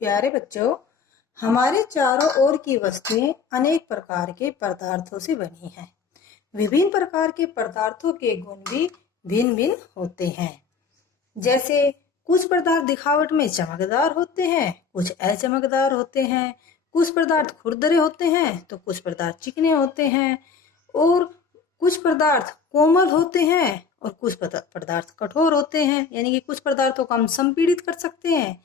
प्यारे बच्चों, हमारे चारों ओर की वस्तुएं अनेक प्रकार के पदार्थों से बनी हैं। विभिन्न प्रकार के पदार्थों के गुण भी भिन्न भिन्न होते हैं। जैसे कुछ पदार्थ दिखावट में चमकदार होते हैं, कुछ अचमकदार होते हैं। कुछ पदार्थ खुरदरे होते हैं तो कुछ पदार्थ चिकने होते हैं। और कुछ पदार्थ कोमल होते हैं और कुछ पदार्थ कठोर होते हैं। यानी कि कुछ पदार्थों को हम संपीड़ित कर सकते हैं,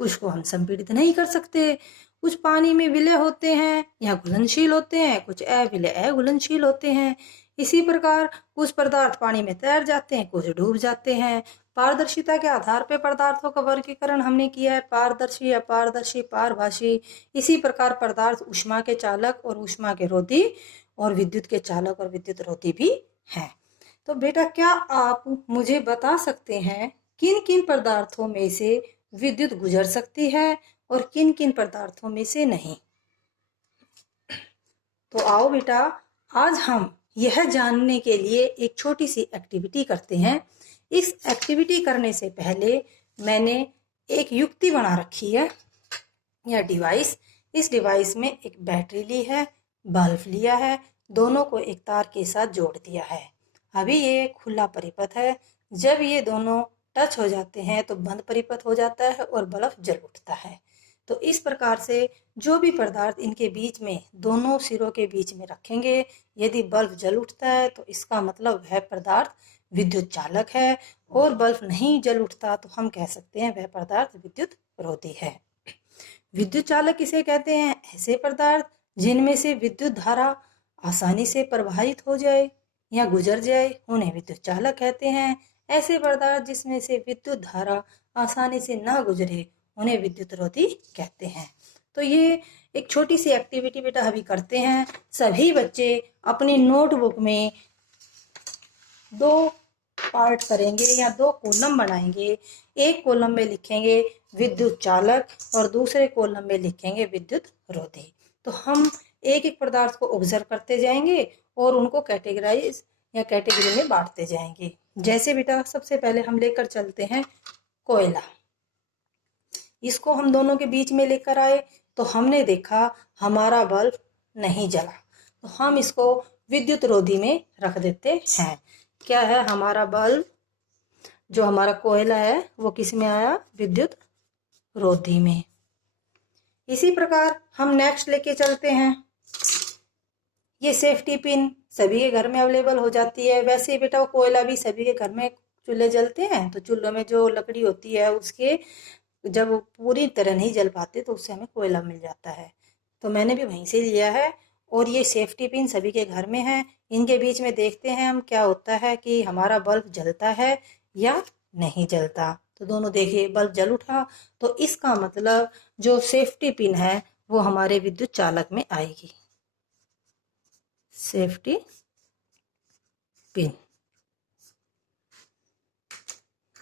कुछ को हम संपीड़ित नहीं कर सकते। कुछ पानी में विलय होते हैं या घुलनशील होते हैं, कुछ अविलय अघुलनशील होते हैं। इसी प्रकार कुछ पदार्थ पानी में तैर जाते हैं, कुछ डूब जाते हैं। पारदर्शिता के आधार पर पदार्थों का वर्गीकरण हमने किया है, पारदर्शी, अपारदर्शी, पारभासी। इसी प्रकार पदार्थ ऊष्मा के चालक और ऊष्मा के रोधी और विद्युत के चालक और विद्युत रोधी भी हैं। तो बेटा, क्या आप मुझे बता सकते हैं किन किन पदार्थों में से विद्युत गुजर सकती है और किन किन पदार्थों में से नहीं? तो आओ बेटा, आज हम यह जानने के लिए एक छोटी सी एक्टिविटी करते हैं। इस एक्टिविटी करने से पहले मैंने एक युक्ति बना रखी है या डिवाइस। इस डिवाइस में एक बैटरी ली है, बल्ब लिया है, दोनों को एक तार के साथ जोड़ दिया है। अभी ये खुला परिपथ है। जब ये दोनों टच हो जाते हैं तो बंद परिपथ हो जाता है और बल्ब जल उठता है। तो इस प्रकार से जो भी पदार्थ इनके बीच में, दोनों सिरों के बीच में रखेंगे, यदि बल्ब जल उठता है तो इसका मतलब वह पदार्थ विद्युत चालक है। और बल्ब नहीं जल उठता तो हम कह सकते हैं वह पदार्थ विद्युत रोधी है। विद्युत चालक किसे कहते हैं? ऐसे पदार्थ जिनमें से विद्युत धारा आसानी से प्रवाहित हो जाए या गुजर जाए, उन्हें विद्युत चालक कहते हैं। ऐसे पदार्थ जिसमें से विद्युत धारा आसानी से ना गुजरे, उन्हें विद्युत रोधी कहते हैं। तो ये एक छोटी सी एक्टिविटी बेटा अभी करते हैं। सभी बच्चे अपनी नोटबुक में 2 पार्ट करेंगे या 2 कॉलम बनाएंगे। एक कॉलम में लिखेंगे विद्युत चालक और दूसरे कॉलम में लिखेंगे विद्युत रोधी। तो हम एक एक पदार्थ को ऑब्जर्व करते जाएंगे और उनको कैटेगराइज या कैटेगरी में बांटते जाएंगे। जैसे बेटा, सबसे पहले हम लेकर चलते हैं कोयला। इसको हम दोनों के बीच में लेकर आए तो हमने देखा हमारा बल्ब नहीं जला, तो हम इसको विद्युत रोधी में रख देते हैं। क्या है? हमारा बल्ब, जो हमारा कोयला है, वो किस में आया? विद्युत रोधी में। इसी प्रकार हम नेक्स्ट लेके चलते हैं। ये सेफ्टी पिन सभी के घर में अवेलेबल हो जाती है। वैसे बेटा, कोयला भी सभी के घर में, चूल्हे जलते हैं तो चूल्हों में जो लकड़ी होती है उसके जब पूरी तरह नहीं जल पाते तो उससे हमें कोयला मिल जाता है। तो मैंने भी वहीं से लिया है। और ये सेफ्टी पिन सभी के घर में है। इनके बीच में देखते हैं हम क्या होता है कि हमारा बल्ब जलता है या नहीं जलता। तो दोनों देखिए, बल्ब जल उठा, तो इसका मतलब जो सेफ्टी पिन है वो हमारे विद्युत चालक में आएगी। Safety pin.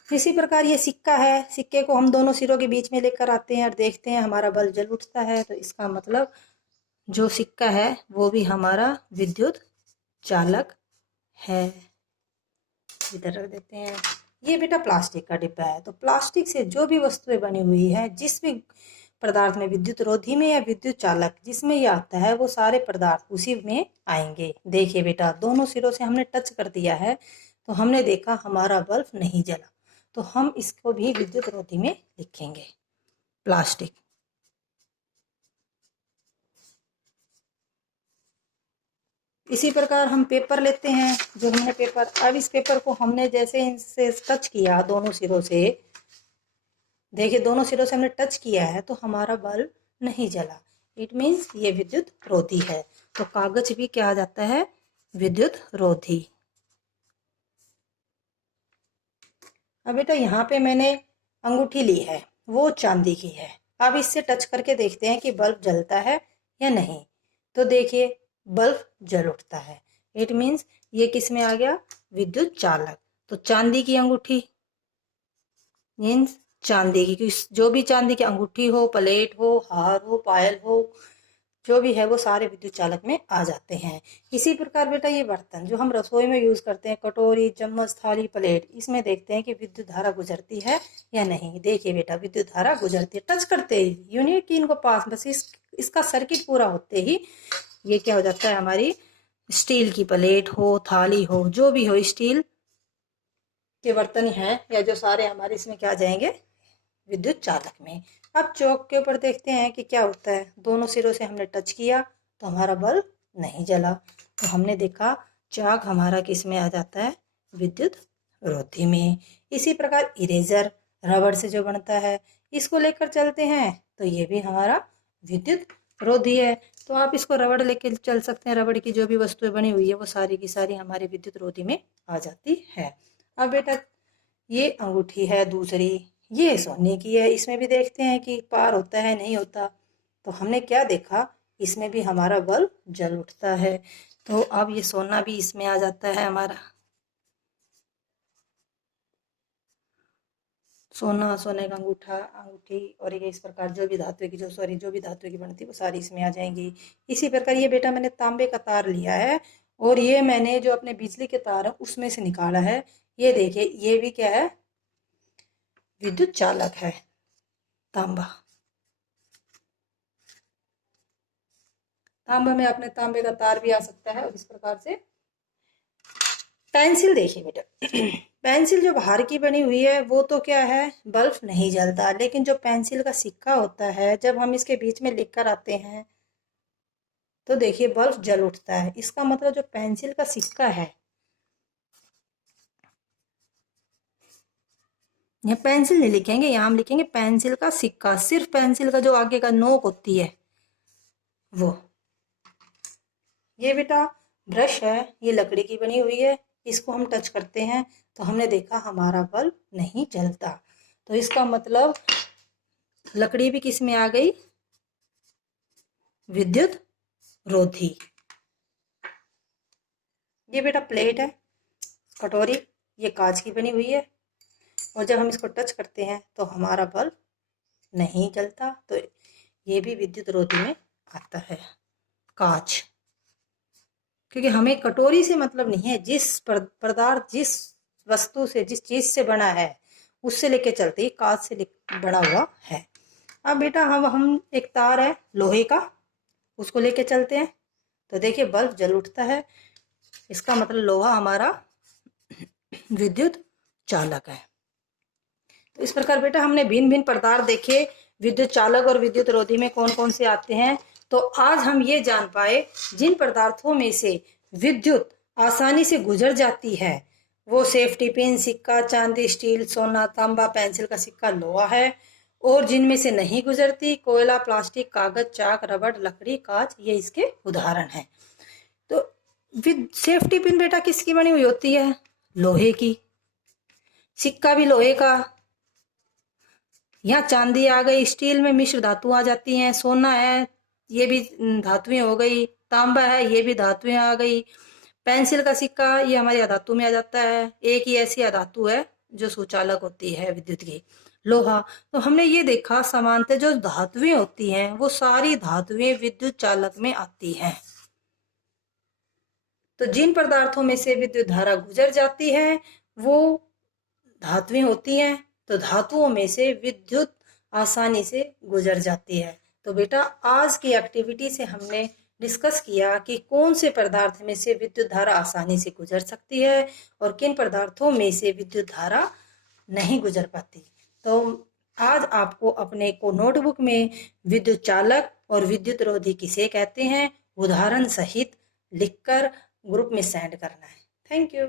इसी प्रकार ये सिक्का है। सिक्के को हम दोनों सिरों के बीच में लेकर आते हैं और देखते हैं हमारा बल्ब जल उठता है। तो इसका मतलब जो सिक्का है वो भी हमारा विद्युत चालक है। इधर रख देते हैं। ये बेटा प्लास्टिक का डिब्बा है। तो प्लास्टिक से जो भी वस्तुएं बनी हुई है, जिस भी पदार्थ में विद्युत रोधी में या विद्युत चालक जिसमें ये आता है, वो सारे पदार्थ उसी में आएंगे। देखिए बेटा, दोनों सिरों से हमने टच कर दिया है तो हमने देखा हमारा बल्ब नहीं जला, तो हम इसको भी विद्युत रोधी में लिखेंगे, प्लास्टिक। इसी प्रकार हम पेपर लेते हैं। जो हमने पेपर, अब इस पेपर को हमने जैसे इनसे टच किया दोनों सिरों से, देखिए दोनों सिरों से हमने टच किया है तो हमारा बल्ब नहीं जला। इट मीन्स ये विद्युत रोधी है। तो कागज भी क्या आ जाता है? विद्युत रोधी। अब बेटा, यहाँ पे मैंने अंगूठी ली है, वो चांदी की है। अब इससे टच करके देखते हैं कि बल्ब जलता है या नहीं। तो देखिए, बल्ब जल उठता है। इट मीन्स ये किस में आ गया? विद्युत चालक। तो चांदी की अंगूठी मीन्स चांदी की, जो भी चांदी की अंगूठी हो, प्लेट हो, हार हो, पायल हो, जो भी है वो सारे विद्युत चालक में आ जाते हैं। इसी प्रकार बेटा ये बर्तन जो हम रसोई में यूज करते हैं, कटोरी, चम्मच, थाली, प्लेट, इसमें देखते हैं कि विद्युत धारा गुजरती है या नहीं। देखिए बेटा विद्युत धारा गुजरती है, टच करते ही यूनिट की इनको पास, बस इसका सर्किट पूरा होते ही ये क्या हो जाता है, हमारी स्टील की प्लेट हो, थाली हो, जो भी हो, स्टील के बर्तन हैं या जो सारे हमारे इसमें क्या आ जाएंगे, विद्युत चालक में। अब चौक के ऊपर देखते हैं कि क्या होता है, दोनों सिरों से हमने टच किया तो हमारा बल्ब नहीं जला, तो हमने देखा चाक हमारा किस में आ जाता है, विद्युत रोधी में। इसी प्रकार इरेजर रबड़ से जो बनता है, इसको लेकर चलते हैं तो ये भी हमारा विद्युत रोधी है। तो आप इसको रबड़ लेकर चल सकते हैं, रबड़ की जो भी वस्तुएं बनी हुई है वो सारी की सारी हमारे विद्युत रोधी में आ जाती है। अब बेटा ये अंगूठी है दूसरी, ये सोने की है, इसमें भी देखते हैं कि पार होता है नहीं होता। तो हमने क्या देखा, इसमें भी हमारा बल्ब जल उठता है। तो अब ये सोना भी इसमें आ जाता है हमारा, सोना, सोने का अंगूठा, अंगूठी, और ये इस प्रकार जो भी धातु की जो भी धातु की बनती है वो सारी इसमें आ जाएंगी। इसी प्रकार ये बेटा मैंने तांबे का तार लिया है और ये मैंने जो अपने बिजली के तार है उसमें से निकाला है। ये देखिए ये भी क्या है, विद्युत चालक है, तांबा। तांबा में अपने तांबे का तार भी आ सकता है। और इस प्रकार से पेंसिल देखिए बेटा, पेंसिल जो बाहर की बनी हुई है वो तो क्या है, बल्ब नहीं जलता, लेकिन जो पेंसिल का सिक्का होता है जब हम इसके बीच में लिख कर आते हैं तो देखिए बल्ब जल उठता है। इसका मतलब जो पेंसिल का सिक्का है, यहाँ पेंसिल नहीं लिखेंगे, यहाँ हम लिखेंगे पेंसिल का सिक्का। सिर्फ पेंसिल का जो आगे का नोक होती है वो। ये बेटा ब्रश है, ये लकड़ी की बनी हुई है, इसको हम टच करते हैं तो हमने देखा हमारा बल्ब नहीं जलता। तो इसका मतलब लकड़ी भी किस में आ गई, विद्युत रोधी। ये बेटा प्लेट है, कटोरी, ये कांच की बनी हुई है और जब हम इसको टच करते हैं तो हमारा बल्ब नहीं जलता। तो ये भी विद्युत रोधी में आता है, कांच। क्योंकि हमें कटोरी से मतलब नहीं है, जिस पदार्थ, जिस वस्तु से, जिस चीज से बना है उससे लेके चलते ही कांच से बना हुआ है। अब बेटा हम एक तार है लोहे का, उसको लेके चलते हैं तो देखिए बल्ब जल उठता है। इसका मतलब लोहा हमारा विद्युत चालक है। तो इस प्रकार बेटा हमने भिन्न भिन्न पदार्थ देखे, विद्युत चालक और विद्युत रोधी में कौन कौन से आते हैं। तो आज हम ये जान पाए जिन पदार्थों में से विद्युत आसानी से गुजर जाती है वो सेफ्टी पिन, सिक्का, चांदी, स्टील, सोना, तांबा, पेंसिल का सिक्का, लोहा है। और जिनमें से नहीं गुजरती, कोयला, प्लास्टिक, कागज, चाक, रबड़, लकड़ी, कांच, ये इसके उदाहरण हैं। तो सेफ्टी पिन बेटा किसकी बनी हुई होती है, लोहे की। सिक्का भी लोहे का। यहाँ चांदी आ गई, स्टील में मिश्र धातु आ जाती हैं, सोना है ये भी धातुएं हो गई, तांबा है ये भी धातुएं आ गई, पेंसिल का सिक्का ये हमारी अधातु में आ जाता है, एक ही ऐसी अधातु है जो सुचालक होती है विद्युत की, लोहा। तो हमने ये देखा समानतः जो धातुएं होती हैं वो सारी धातुएं विद्युत चालक में आती हैं। तो जिन पदार्थों में से विद्युत धारा गुजर जाती है वो धातुएं होती हैं, तो धातुओं में से विद्युत आसानी से गुजर जाती है। तो बेटा आज की एक्टिविटी से हमने डिस्कस किया कि कौन से पदार्थ में से विद्युत धारा आसानी से गुजर सकती है और किन पदार्थों में से विद्युत धारा नहीं गुजर पाती। तो आज आपको अपने को नोटबुक में विद्युत चालक और विद्युत रोधी किसे कहते हैं उदाहरण सहित लिखकर ग्रुप में सेंड करना है। Thank you.